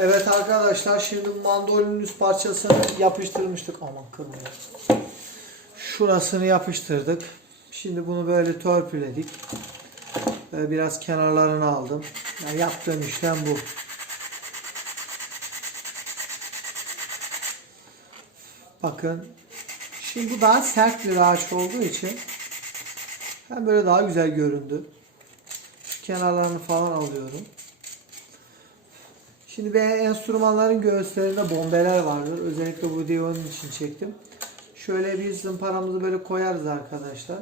Evet arkadaşlar şimdi mandolinin üst parçasını yapıştırmıştık. Aman kırmıyor. Şurasını yapıştırdık. Şimdi bunu böyle törpüledik. Biraz kenarlarını aldım. Yani yaptığım işlem bu. Bakın. Şimdi bu daha sert bir ağaç olduğu için hem böyle daha güzel göründü. Şu kenarlarını falan alıyorum. Şimdi ben enstrümanların göğüslerinde bombeler vardır. Özellikle bu onun için çektim. Şöyle bir zımparamızı böyle koyarız arkadaşlar.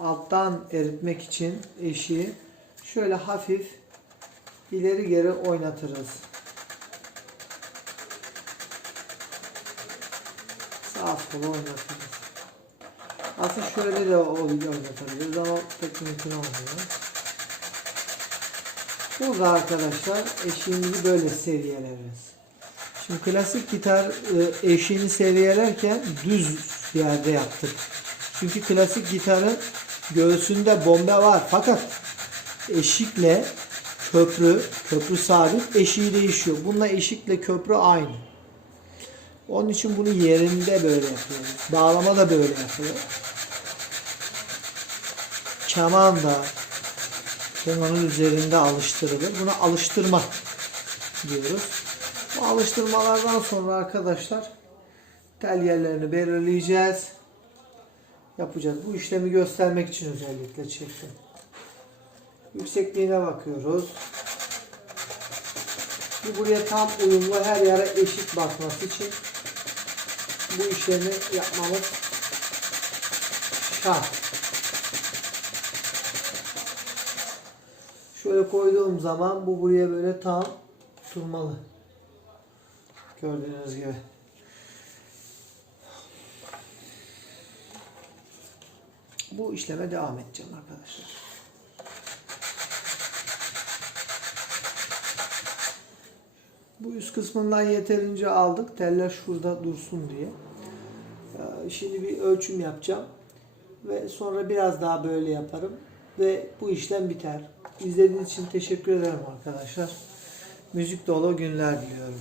Alttan eritmek için eşiği şöyle hafif ileri geri oynatırız. Sağa sola oynatırız. Aslında şöyle de oynatabiliriz ama pek mümkün olmuyor. Burada arkadaşlar eşiğimizi böyle seviyeleriz. Şimdi klasik gitar e, eşiğini seviyelerken düz yerde yaptık. Çünkü klasik gitarın göğsünde bombe var fakat eşikle köprü, köprü sabit, eşiği değişiyor. Bununla eşikle köprü aynı. Onun için bunu yerinde böyle yapıyoruz. Bağlama da böyle yapıyor. Keman da kemanın üzerinde alıştırılır. Buna alıştırma diyoruz. Bu alıştırmalardan sonra arkadaşlar tel yerlerini belirleyeceğiz. Yapacağız. Bu işlemi göstermek için özellikle çektim. Yüksekliğine bakıyoruz. Bu buraya tam uyumlu her yere eşit basması için bu işlemi yapmamız şart. Şöyle koyduğum zaman bu buraya böyle tam turmalı. Gördüğünüz gibi. Bu işleme devam edeceğim arkadaşlar. Bu üst kısmından yeterince aldık. Teller şurada dursun diye. Ee, Şimdi bir ölçüm yapacağım. Ve sonra biraz daha böyle yaparım. Ve bu işlem biter. İzlediğiniz için teşekkür ederim arkadaşlar. Müzik dolu günler diliyorum.